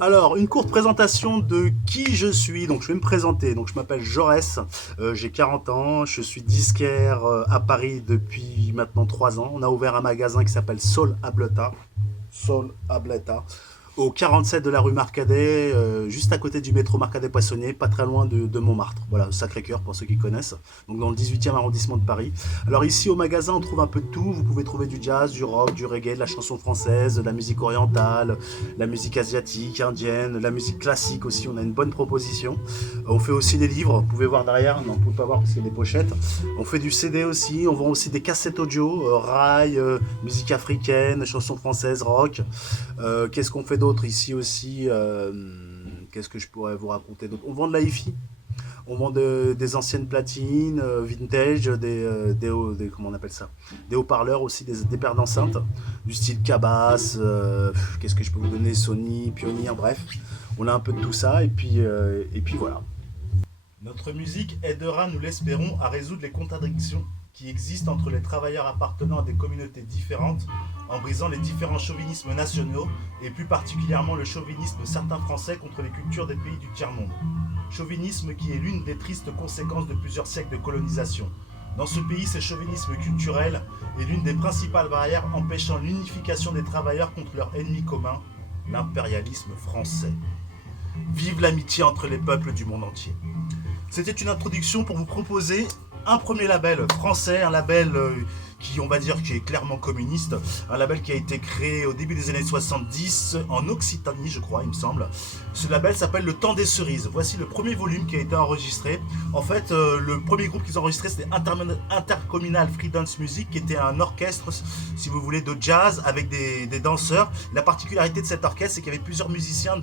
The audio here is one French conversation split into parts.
Alors, une courte présentation de qui je suis. Donc, je vais me présenter. Donc, je m'appelle Jaurès, j'ai 40 ans, je suis disquaire à Paris depuis maintenant 3 ans. On a ouvert un magasin qui s'appelle Soul Ableta. Soul Ableta. Au 47 de la rue Marcadet, juste à côté du métro Marcadet-Poissonnier, pas très loin de Montmartre. Voilà, Sacré-Cœur pour ceux qui connaissent. Donc dans le 18e arrondissement de Paris. Alors ici au magasin, on trouve un peu de tout. Vous pouvez trouver du jazz, du rock, du reggae, de la chanson française, de la musique orientale, la musique asiatique, indienne, la musique classique aussi. On a une bonne proposition. On fait aussi des livres. Vous pouvez voir derrière. Non, vous ne pouvez pas voir parce qu'il y a des pochettes. On fait du CD aussi. On vend aussi des cassettes audio, rail, musique africaine, chansons françaises, rock. Qu'est-ce qu'on fait d'autre ici aussi? Qu'est-ce que je pourrais vous raconter d'autre? On vend de la hi-fi. On vend des anciennes platines, vintage, comment on appelle ça? Des haut-parleurs aussi, des paires d'enceintes, du style Cabas, qu'est-ce que je peux vous donner? Sony, Pioneer, bref. On a un peu de tout ça, et puis voilà. Notre musique aidera, nous l'espérons, à résoudre les contradictions qui existent entre les travailleurs appartenant à des communautés différentes, en brisant les différents chauvinismes nationaux, et plus particulièrement le chauvinisme de certains Français contre les cultures des pays du tiers-monde. Chauvinisme qui est l'une des tristes conséquences de plusieurs siècles de colonisation. Dans ce pays, ce chauvinisme culturel est l'une des principales barrières empêchant l'unification des travailleurs contre leur ennemi commun, l'impérialisme français. Vive l'amitié entre les peuples du monde entier. C'était une introduction pour vous proposer un premier label français, un label qui, on va dire, qui est clairement communiste, un label qui a été créé au début des années 70 en Occitanie, je crois, il me semble. Ce label s'appelle Le Temps des Cerises. Voici le premier volume qui a été enregistré. En fait, le premier groupe qu'ils ont enregistré, c'était Intercommunal Free Dance Music, qui était un orchestre, si vous voulez, de jazz avec des danseurs. La particularité de cet orchestre, c'est qu'il y avait plusieurs musiciens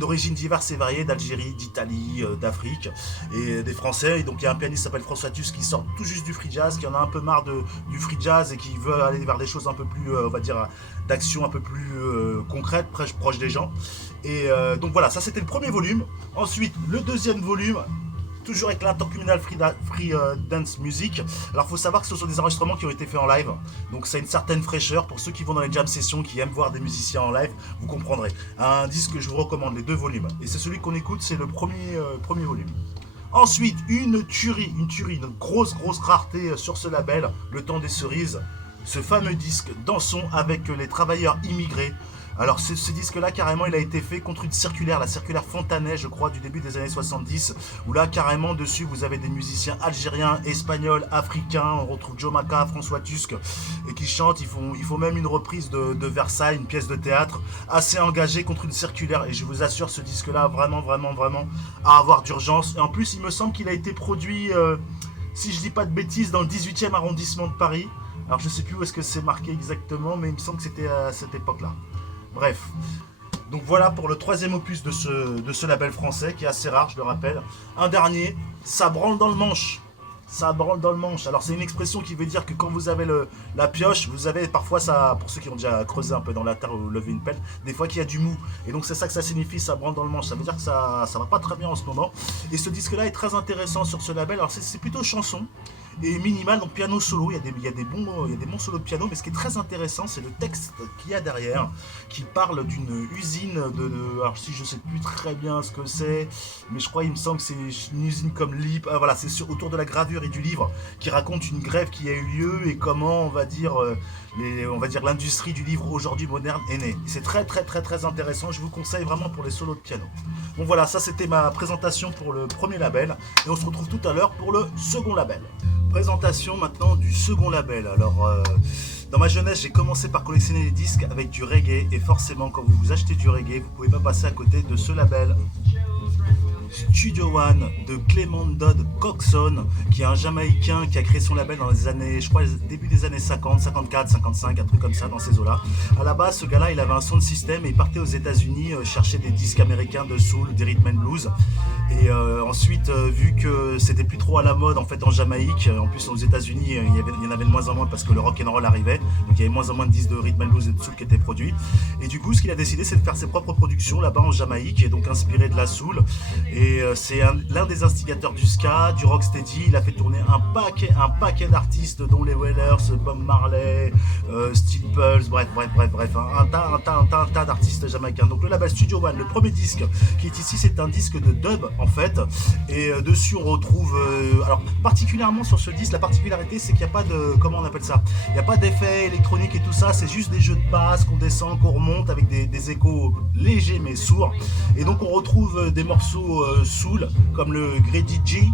d'origines diverses et variées, d'Algérie, d'Italie, d'Afrique, et des Français. Et donc il y a un pianiste qui s'appelle François Tus qui sort tout juste du free jazz, qui en a un peu marre du free jazz et qui veut aller vers des choses un peu plus, on va dire, d'action un peu plus concrètes, proche des gens. Et donc voilà, ça c'était le premier volume. Ensuite, le deuxième volume, toujours avec l'Intercommunal Free Dance Music. Alors il faut savoir que ce sont des enregistrements qui ont été faits en live, donc ça a une certaine fraîcheur. Pour ceux qui vont dans les jam sessions, qui aiment voir des musiciens en live, vous comprendrez. Un disque que je vous recommande, les deux volumes. Et c'est celui qu'on écoute, c'est le premier volume. Ensuite, une tuerie, une grosse rareté sur ce label, Le Temps des Cerises, ce fameux disque Dansons avec les travailleurs immigrés. Alors ce disque-là, carrément, il a été fait contre une circulaire, la circulaire Fontanet, je crois, du début des années 70, où là, carrément, dessus, vous avez des musiciens algériens, espagnols, africains, on retrouve Joe Maca, François Tusk, et qui chantent, ils font même une reprise de Versailles, une pièce de théâtre, assez engagée contre une circulaire, et je vous assure, ce disque-là, vraiment, à avoir d'urgence. Et en plus, il me semble qu'il a été produit, si je dis pas de bêtises, dans le 18e arrondissement de Paris. Alors je sais plus où est-ce que c'est marqué exactement, mais il me semble que c'était à cette époque-là. Bref, donc voilà pour le troisième opus de ce label français qui est assez rare, je le rappelle. Un dernier, ça branle dans le manche. Ça branle dans le manche. Alors c'est une expression qui veut dire que quand vous avez la pioche, vous avez parfois ça, pour ceux qui ont déjà creusé un peu dans la terre ou levé une pelle, des fois qu'il y a du mou. Et donc c'est ça que ça signifie, ça branle dans le manche. Ça veut dire que ça va pas très bien en ce moment. Et ce disque-là est très intéressant sur ce label. Alors c'est plutôt chanson et minimal, donc piano solo. Il y a des bons solos de piano, mais ce qui est très intéressant, c'est le texte qu'il y a derrière, qui parle d'une usine alors si je sais plus très bien ce que c'est, mais je crois, il me semble que c'est une usine comme LIP. Voilà, c'est autour de la gravure et du livre, qui raconte une grève qui a eu lieu et comment, on va dire, l'industrie du livre aujourd'hui moderne est née. C'est très intéressant. Je vous conseille vraiment pour les solos de piano. Bon voilà, ça c'était ma présentation pour le premier label, et on se retrouve tout à l'heure pour le second label. Présentation maintenant du second label. Alors, dans ma jeunesse, j'ai commencé par collectionner les disques avec du reggae, et forcément, quand vous achetez du reggae, vous pouvez pas passer à côté de ce label. Studio One de Clement Dodd Coxon, qui est un Jamaïcain qui a créé son label dans les années, je crois, début des années 50, 54, 55, un truc comme ça, dans ces eaux-là. À la base, ce gars-là, il avait un sound system et il partait aux États-Unis chercher des disques américains de soul, des rhythm and blues. Et ensuite, vu que c'était plus trop à la mode en fait en Jamaïque, en plus aux États-Unis, il y en avait de moins en moins parce que le rock and roll arrivait, donc il y avait moins en moins de disques de rhythm and blues et de soul qui étaient produits. Et du coup, ce qu'il a décidé, c'est de faire ses propres productions là-bas en Jamaïque, et donc inspiré de la soul. Et c'est l'un des instigateurs du ska, du rocksteady. Il a fait tourner un paquet d'artistes, dont les Wailers, Bob Marley, Steel Pulse, bref, un tas d'artistes jamaïcains. Donc le label Studio One, le premier disque qui est ici, c'est un disque de dub en fait. Et dessus on retrouve, alors particulièrement sur ce disque, la particularité c'est qu'il n'y a pas de, comment on appelle ça, il n'y a pas d'effets électroniques et tout ça, c'est juste des jeux de basse qu'on descend, qu'on remonte avec des échos légers mais sourds. Et donc on retrouve des morceaux soul comme le Grady G,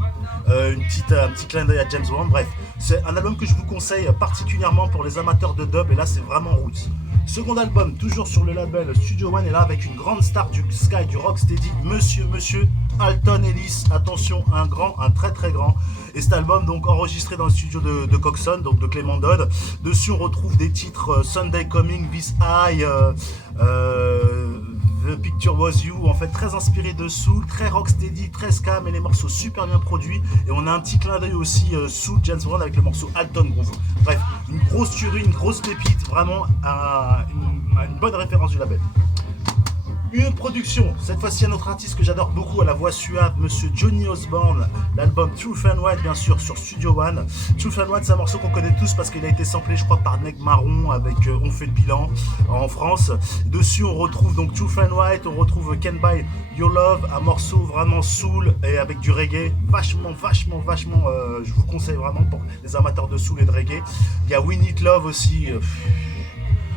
un petit clin d'œil à James Bond. Bref, c'est un album que je vous conseille particulièrement pour les amateurs de dub, et là c'est vraiment roots. Second album, toujours sur le label Studio One, et là avec une grande star du Sky, du Rocksteady, monsieur Alton Ellis. Attention, un très très grand. Et cet album, donc enregistré dans le studio de Coxon, donc de Clément Dodd. Dessus, on retrouve des titres Sunday Coming, This Eye, The Picture Was You, en fait très inspiré de soul, très rocksteady, très ska, mais les morceaux super bien produits. Et on a un petit clin d'œil aussi soul James Brown avec le morceau Alton Groove. Bref, une grosse tuerie, une grosse pépite, vraiment une bonne référence du label. Une production, cette fois-ci un autre artiste que j'adore beaucoup, à la voix suave, monsieur Johnny Osborne, l'album Truth and White, bien sûr, sur Studio One. Truth and White, c'est un morceau qu'on connaît tous parce qu'il a été samplé, je crois, par Neg Marron avec On fait le bilan en France. Dessus, on retrouve donc Truth and White, on retrouve Can't Buy Your Love, un morceau vraiment soul et avec du reggae, vachement, je vous conseille vraiment pour les amateurs de soul et de reggae. Il y a We Need Love aussi,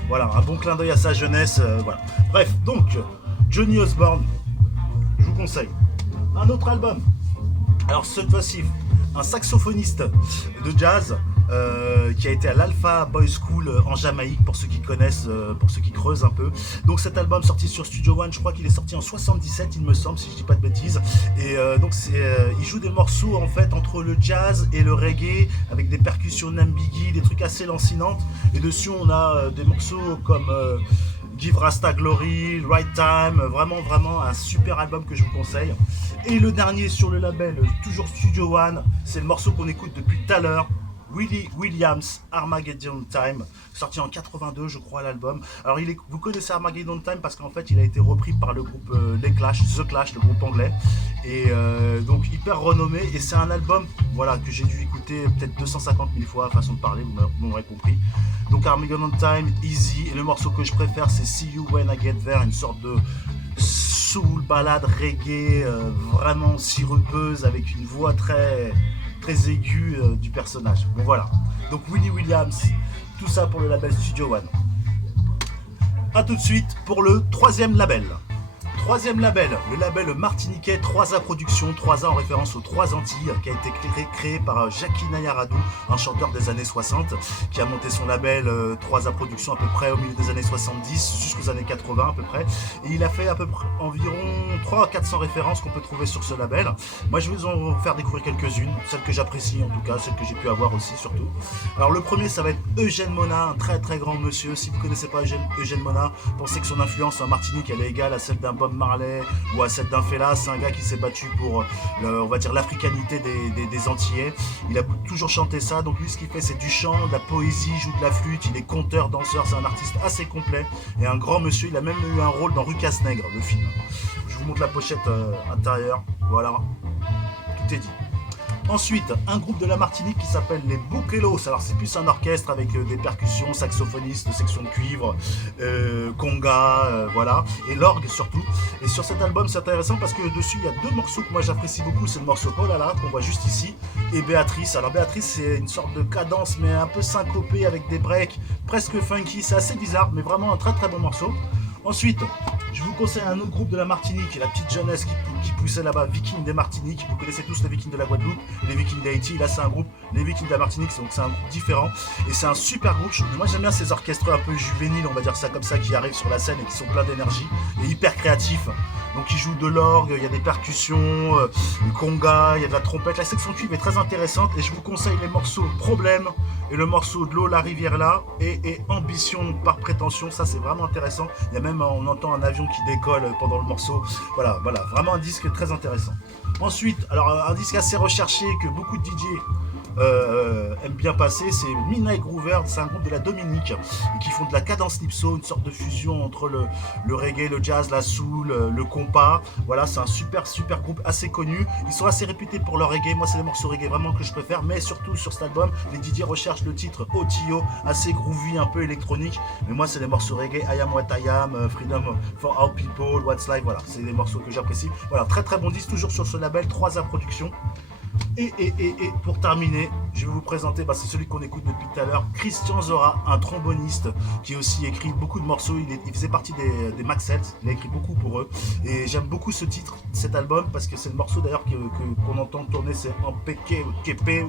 voilà, un bon clin d'œil à sa jeunesse, voilà. Bref, donc Johnny Osborne, je vous conseille. Un autre album, alors cette fois-ci, un saxophoniste de jazz qui a été à l'Alpha Boys School en Jamaïque, pour ceux qui connaissent, pour ceux qui creusent un peu. Donc cet album sorti sur Studio One, je crois qu'il est sorti en 77, il me semble, si je dis pas de bêtises. Et donc il joue des morceaux en fait entre le jazz et le reggae, avec des percussions Nambigi, des trucs assez lancinantes. Et dessus on a des morceaux comme Give Rasta Glory, Right Time, vraiment un super album que je vous conseille. Et le dernier sur le label, toujours Studio One, c'est le morceau qu'on écoute depuis tout à l'heure, Willie Williams, Armageddon Time, sorti en 82 je crois l'album. Alors vous connaissez Armageddon Time parce qu'en fait il a été repris par le groupe The Clash, le groupe anglais, et donc hyper renommé, et c'est un album voilà, que j'ai dû écouter peut-être 250 000 fois, façon de parler, vous m'aurez compris. Donc Armageddon Time, Easy, et le morceau que je préfère c'est See You When I Get There, une sorte de soul, balade, reggae, vraiment sirupeuse, avec une voix très aiguë du personnage. Bon voilà, donc Willie Williams, tout ça pour le label Studio One. A tout de suite pour le troisième label. Troisième label, le label martiniquais 3A Productions, 3A en référence aux Trois Antilles, qui a été créé par Jackie Nayaradou, un chanteur des années 60, qui a monté son label 3A Productions à peu près au milieu des années 70 jusqu'aux années 80 à peu près. Et il a fait à peu près environ 300 à 400 références qu'on peut trouver sur ce label. Moi je vais vous en faire découvrir quelques-unes, celles que j'apprécie en tout cas, celles que j'ai pu avoir aussi surtout. Alors le premier ça va être Eugène Mona, un très grand monsieur. Si vous ne connaissez pas Eugène Mona, pensez que son influence en Martinique elle est égale à celle d'un Bob Marley ou à celle d'un Fela. C'est un gars qui s'est battu pour on va dire l'africanité des Antillais. Il a toujours chanté ça, donc lui ce qu'il fait c'est du chant, de la poésie, il joue de la flûte, il est conteur, danseur, c'est un artiste assez complet et un grand monsieur. Il a même eu un rôle dans Rue Casse-Nègre, le film. Je vous montre la pochette intérieure, voilà, tout est dit. Ensuite, un groupe de la Martinique qui s'appelle les Bouquelos. Alors c'est plus un orchestre avec des percussions, saxophonistes, section de cuivre, conga, voilà, et l'orgue surtout. Et sur cet album c'est intéressant parce que dessus il y a deux morceaux que moi j'apprécie beaucoup. C'est le morceau Oh là là qu'on voit juste ici, et Béatrice. Alors Béatrice c'est une sorte de cadence mais un peu syncopée avec des breaks presque funky. C'est assez bizarre mais vraiment un très bon morceau. Ensuite, je vous conseille un autre groupe de la Martinique, la petite jeunesse qui poussait là-bas, Vikings des Martiniques. Vous connaissez tous les Vikings de la Guadeloupe, les Vikings d'Haïti. Là, c'est un groupe, les Vikings de la Martinique, donc c'est un groupe différent. Et c'est un super groupe. Moi, j'aime bien ces orchestres un peu juvéniles, on va dire ça comme ça, qui arrivent sur la scène et qui sont pleins d'énergie et hyper créatifs. Donc, ils jouent de l'orgue, il y a des percussions, le conga, il y a de la trompette. La section cuivre est très intéressante et je vous conseille les morceaux Problème et le morceau de l'eau, la rivière là, et Ambition par prétention. Ça, c'est vraiment intéressant. Il y a même, on entend un avion qui décolle pendant le morceau. Voilà, vraiment un disque très intéressant. Ensuite, alors un disque assez recherché que beaucoup de DJ aiment bien passer, c'est Midnight Groover, c'est un groupe de la Dominique et qui font de la cadence calypso, une sorte de fusion entre le reggae, le jazz, la soul, le compas. Voilà, c'est un super groupe assez connu. Ils sont assez réputés pour leur reggae. Moi, c'est les morceaux reggae vraiment que je préfère, mais surtout sur cet album, les DJ recherchent le titre OTO, assez groovy, un peu électronique. Mais moi, c'est les morceaux reggae, I Am What I Am, Freedom for Our People, What's Life. Voilà, c'est des morceaux que j'apprécie. Voilà, très bon disque, toujours sur ce label 3A Productions. Et pour terminer, je vais vous présenter, c'est celui qu'on écoute depuis tout à l'heure, Christian Zora, un tromboniste qui a aussi écrit beaucoup de morceaux. Il faisait partie des Maxels, il a écrit beaucoup pour eux. Et j'aime beaucoup ce titre, cet album, parce que c'est le morceau d'ailleurs qu'on entend tourner, c'est Ampeke Kepe.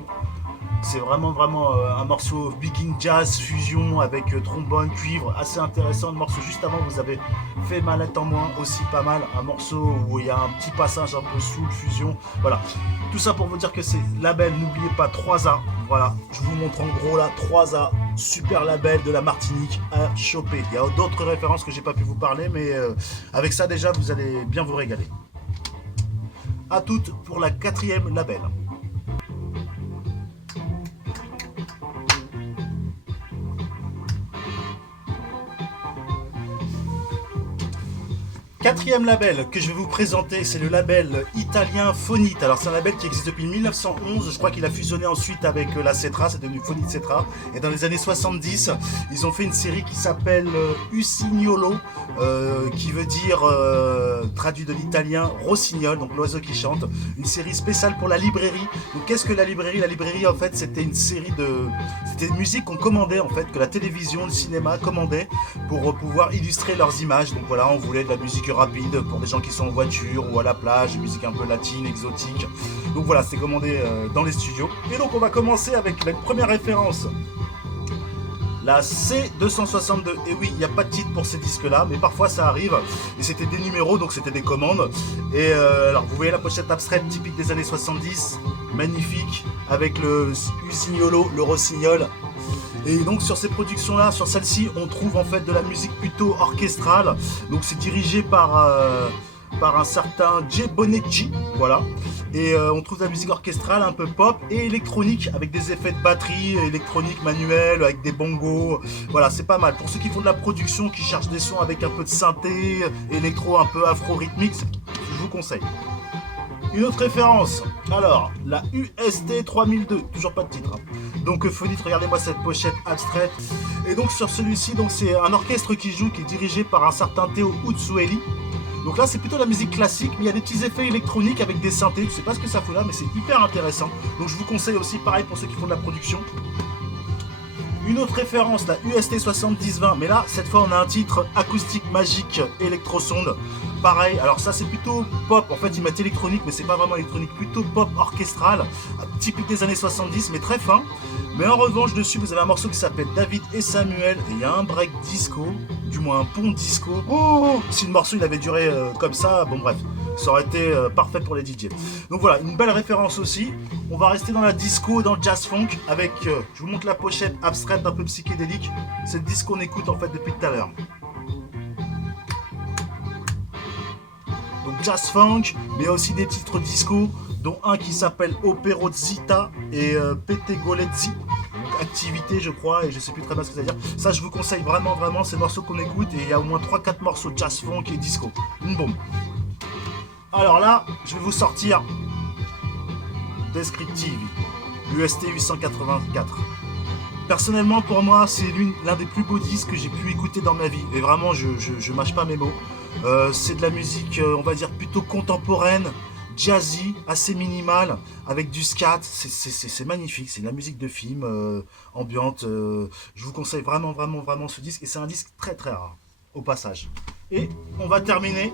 C'est vraiment un morceau begin jazz fusion avec trombone, cuivre, assez intéressant. Le morceau juste avant, vous avez fait Mallette en moins, aussi pas mal. Un morceau où il y a un petit passage un peu soul, fusion. Voilà. Tout ça pour vous dire que c'est label, n'oubliez pas 3A. Voilà, je vous montre en gros là 3A, super label de la Martinique à choper. Il y a d'autres références que j'ai pas pu vous parler, mais avec ça déjà vous allez bien vous régaler. À toutes pour la 4e label. Quatrième label que je vais vous présenter, c'est le label italien Fonite. Alors c'est un label qui existe depuis 1911, je crois qu'il a fusionné ensuite avec la Cetra, c'est devenu Fonite Cetra. Et dans les années 70, ils ont fait une série qui s'appelle Usignolo, qui veut dire, traduit de l'italien, rossignol, donc l'oiseau qui chante. Une série spéciale pour la librairie. Donc qu'est-ce que la librairie? La librairie en fait c'était une série c'était une musique qu'on commandait en fait, que la télévision, le cinéma commandaient pour pouvoir illustrer leurs images. Donc voilà, on voulait de la musique rapide pour des gens qui sont en voiture ou à la plage, une musique un peu latine, exotique. Donc voilà, c'est commandé dans les studios. Et donc on va commencer avec la première référence. La C262, et oui, il n'y a pas de titre pour ces disques-là, mais parfois ça arrive, et c'était des numéros, donc c'était des commandes. Et alors vous voyez la pochette abstraite typique des années 70, magnifique, avec le Usignolo, le rossignol. Et donc sur ces productions-là, sur celle-ci, on trouve en fait de la musique plutôt orchestrale. Donc c'est dirigé par un certain Jay Bonecci, voilà. Et on trouve de la musique orchestrale un peu pop et électronique avec des effets de batterie électronique manuelle, avec des bongos. Voilà, c'est pas mal. Pour ceux qui font de la production, qui cherchent des sons avec un peu de synthé, électro un peu afro-rythmique, je vous conseille. Une autre référence, alors la UST 3002, toujours pas de titre. Donc Fonite, regardez-moi cette pochette abstraite. Et donc sur celui-ci, donc c'est un orchestre qui joue, qui est dirigé par un certain Théo Utsueli. Donc là c'est plutôt la musique classique, mais il y a des petits effets électroniques avec des synthés. Je sais pas ce que ça fout là, mais c'est hyper intéressant. Donc je vous conseille aussi, pareil pour ceux qui font de la production. Une autre référence, la UST 7020, mais là cette fois on a un titre acoustique magique électrosonde. Pareil, alors ça c'est plutôt pop, en fait ils mettent électronique mais c'est pas vraiment électronique, plutôt pop orchestral, typique des années 70 mais très fin. Mais en revanche dessus vous avez un morceau qui s'appelle David et Samuel et il y a un break disco, du moins un pont disco. Oh, si le morceau il avait duré comme ça, bon bref, ça aurait été parfait pour les DJ. Donc voilà, une belle référence aussi. On va rester dans la disco, dans le jazz funk avec, je vous montre la pochette abstraite un peu psychédélique, c'est le disque qu'on écoute en fait depuis tout à l'heure. Donc jazz funk, mais il y a aussi des titres disco, dont un qui s'appelle Opero Zita et Pettegolezzi. Activité je crois, et je sais plus très bien ce que ça veut dire. Ça je vous conseille vraiment ces morceaux qu'on écoute, et il y a au moins 3-4 morceaux jazz funk et disco. Une bombe. Alors là, je vais vous sortir Descriptive, UST 884. Personnellement pour moi c'est l'un des plus beaux disques que j'ai pu écouter dans ma vie, et vraiment je mâche pas mes mots. C'est de la musique on va dire plutôt contemporaine, jazzy, assez minimale, avec du scat, c'est magnifique, c'est de la musique de film, ambiante, je vous conseille vraiment ce disque, et c'est un disque très rare, au passage. Et on va terminer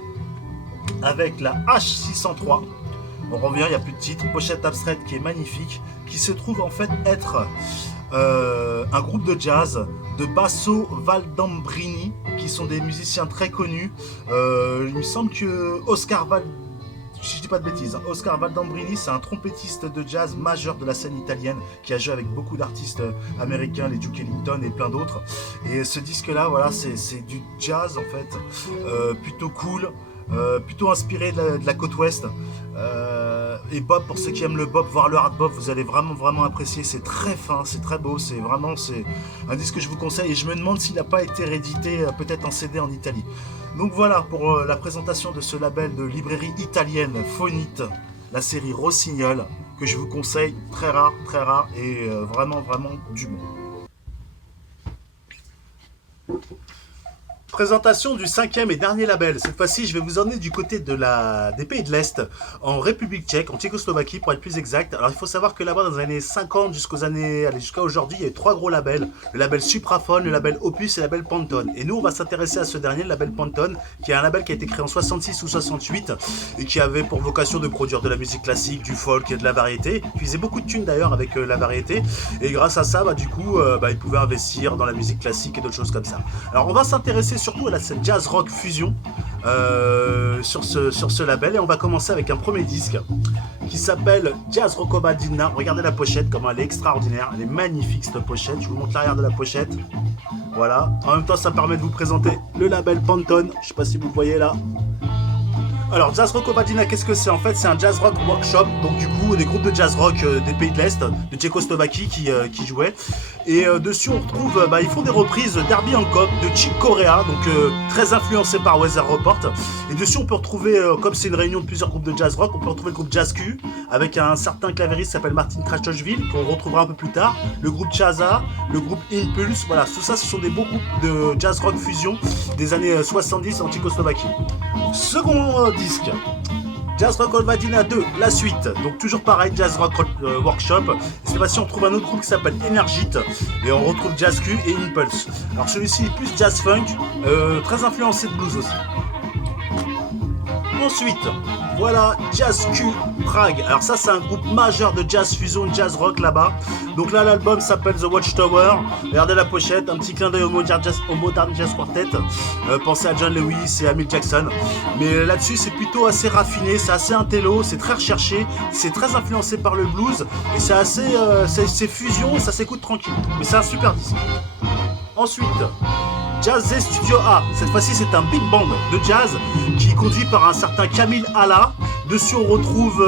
avec la H603, on revient, il n'y a plus de titre, pochette abstraite qui est magnifique, qui se trouve en fait être un groupe de jazz de Basso Valdambrini, qui sont des musiciens très connus. Il me semble que si je dis pas de bêtises, Oscar Valdambrini, c'est un trompettiste de jazz majeur de la scène italienne qui a joué avec beaucoup d'artistes américains, les Duke Ellington et plein d'autres. Et ce disque-là, voilà, c'est du jazz en fait, plutôt cool. plutôt inspiré de la côte ouest. Et bop, pour ceux qui aiment le bop, voire le hard bop, vous allez vraiment apprécier. C'est très fin, c'est très beau, c'est un disque que je vous conseille. Et je me demande s'il n'a pas été réédité peut-être en CD en Italie. Donc voilà pour la présentation de ce label de librairie italienne Phonite, la série Rossignol, que je vous conseille, très rare et vraiment du bon. Présentation du cinquième et dernier label. Cette fois-ci, je vais vous emmener du côté des pays de l'Est, en République tchèque, en Tchécoslovaquie pour être plus exact. Alors il faut savoir que là-bas, dans les années 50 jusqu'à aujourd'hui, il y a eu 3 gros labels. Le label Supraphone, le label Opus et le label Pantone. Et nous, on va s'intéresser à ce dernier, le label Pantone, qui est un label qui a été créé en 66 ou 68 et qui avait pour vocation de produire de la musique classique, du folk et de la variété. Il faisait beaucoup de thunes d'ailleurs avec la variété. Et grâce à ça, du coup, ils pouvaient investir dans la musique classique et d'autres choses comme ça. Alors on va s'intéresser surtout à la scène jazz rock fusion sur ce label, et on va commencer avec un premier disque qui s'appelle Jazz Rocobadina. Regardez la pochette, comment elle est extraordinaire, elle est magnifique cette pochette. Je vous montre l'arrière de la pochette. Voilà, en même temps ça permet de vous présenter le label Pantone, je sais pas si vous le voyez là. Alors, Jazz Rocobadina, qu'est-ce que c'est? En fait, c'est un jazz rock workshop, donc du coup, des groupes de jazz rock des pays de l'Est, de Tchécoslovaquie qui jouaient. Et dessus, on retrouve, ils font des reprises d'Herbie Hancock, de Chick Corea, donc très influencé par Weather Report. Et dessus, on peut retrouver, comme c'est une réunion de plusieurs groupes de jazz rock, on peut retrouver le groupe Jazz Q, avec un certain clavieriste qui s'appelle Martin Kratochvil, qu'on retrouvera un peu plus tard, le groupe Chaza, le groupe Impulse, voilà, tout ça, ce sont des beaux groupes de jazz rock fusion des années 70 en Tchécoslovaquie. Second disque, Jazz Rocobadina 2, la suite. Donc toujours pareil, Jazz Rock Workshop. Et cette fois-ci, on trouve un autre groupe qui s'appelle Energit. Et on retrouve Jazz Q et Impulse. Alors celui-ci est plus jazz funk, très influencé de blues aussi. Ensuite, voilà Jazz Q Prague. Alors ça, c'est un groupe majeur de jazz fusion, jazz rock là-bas. Donc là, l'album s'appelle The Watchtower. Regardez la pochette, un petit clin d'œil au Modern Jazz Quartet. Pensez à John Lewis et à Mick Jackson. Mais là-dessus, c'est plutôt assez raffiné, c'est assez intello, c'est très recherché, c'est très influencé par le blues. Et c'est assez, c'est fusion et ça s'écoute tranquille. Mais c'est un super disque. Ensuite, Jazz Studio A. Cette fois-ci, c'est un big band de jazz qui est conduit par un certain Kamil Hala. Dessus, on retrouve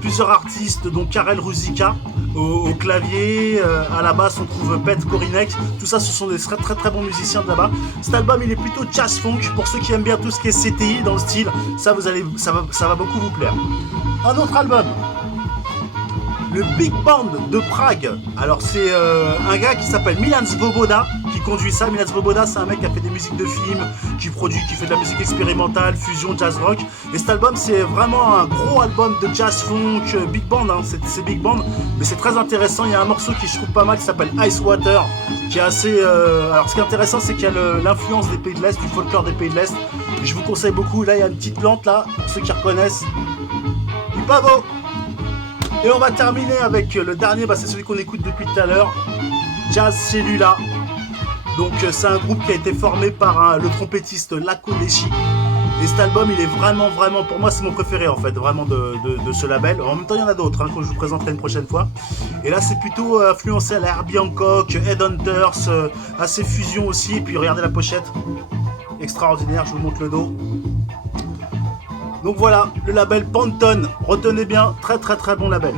plusieurs artistes, dont Karel Ruzicka au clavier. À la basse, on trouve Pet Korinek. Tout ça, ce sont des très bons musiciens de là-bas. Cet album, il est plutôt jazz funk. Pour ceux qui aiment bien tout ce qui est CTI dans le style, ça va beaucoup vous plaire. Un autre album, le Big Band de Prague. Alors c'est un gars qui s'appelle Milan Svoboda qui conduit ça. Milan Svoboda, c'est un mec qui a fait des musiques de films, qui fait de la musique expérimentale, fusion, jazz rock. Et cet album, c'est vraiment un gros album de jazz funk, big band, hein. C'est big band, mais c'est très intéressant. Il y a un morceau qui je trouve pas mal qui s'appelle Ice Water, qui est assez... Alors ce qui est intéressant, c'est qu'il y a l'influence des pays de l'Est, du folklore des pays de l'Est. Et je vous conseille beaucoup. Là, il y a une petite plante là, pour ceux qui reconnaissent. Du pavot. Et on va terminer avec le dernier, c'est celui qu'on écoute depuis tout à l'heure, Jazz Cellula. Donc c'est un groupe qui a été formé par le trompettiste Lako Leshi. Et cet album, il est vraiment, pour moi, c'est mon préféré en fait, vraiment de ce label. En même temps, il y en a d'autres que je vous présenterai une prochaine fois. Et là, c'est plutôt influencé à la Herbie Hancock, Headhunters, assez fusion aussi. Et puis regardez la pochette, extraordinaire, je vous montre le dos. Donc voilà, le label Pantone, retenez bien, très bon label.